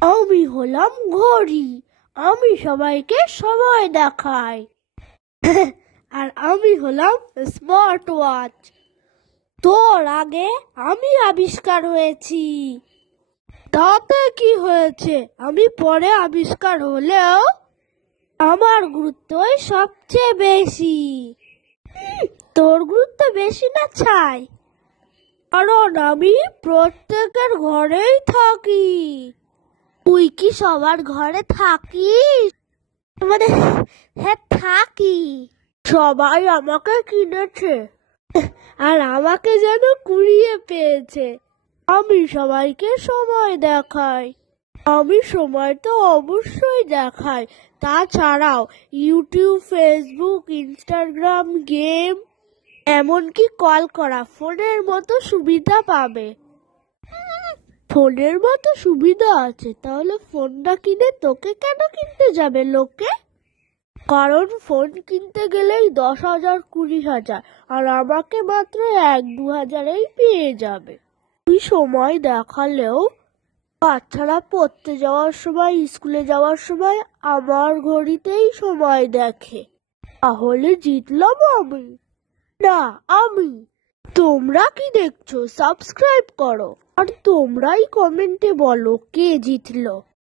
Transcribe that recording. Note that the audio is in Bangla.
আমি হলাম ঘড়ি, আমি সবাইকে সময় দেখাই। আর আমি হলাম স্মার্ট ওয়াচ। তোর আগে আমি আবিষ্কার হয়েছি। তাতে কি হয়েছে? আমি পরে আবিষ্কার হলেও আমার গুরুত্বই সবচেয়ে বেশি। তোর গুরুত্ব বেশি না ছাই? কারণ আমি প্রত্যেকের ঘরেই থাকি। তুই কি সবার ঘরে থাকিস? মানে হ্যাঁ, থাকি। সবাই আমাকে কিনেছে আর আমাকে যেন কুড়িয়ে পেয়েছে। আমি সবাইকে সময় দেখাই। আমি সময় তো অবশ্যই দেখাই। তাছাড়াও ইউটিউব, ফেসবুক, ইনস্টাগ্রাম, গেম, এমনকি কল করা ফোনের মতো সুবিধা পাবে। ফোনের মতো সুবিধা আছে, তাহলে ফোনটা কিনে তোকে কেন কিনতে যাবে লোকে? কারণ ফোন কিনতে গেলেই 10,000, 20,000, আর আমাকে মাত্র 1-2 হাজারেই পেয়ে যাবে। তুই সময় দেখালেও বাচ্চারা পড়তে যাওয়ার সময়, স্কুলে যাওয়ার সময় আমার ঘড়িতেই সময় দেখে। তাহলে জিতলাম আমি? না, আমি। তোমরা কি দেখছো? সাবস্ক্রাইব করো আর তোমরাই কমেন্টে বলো কে জিতলো।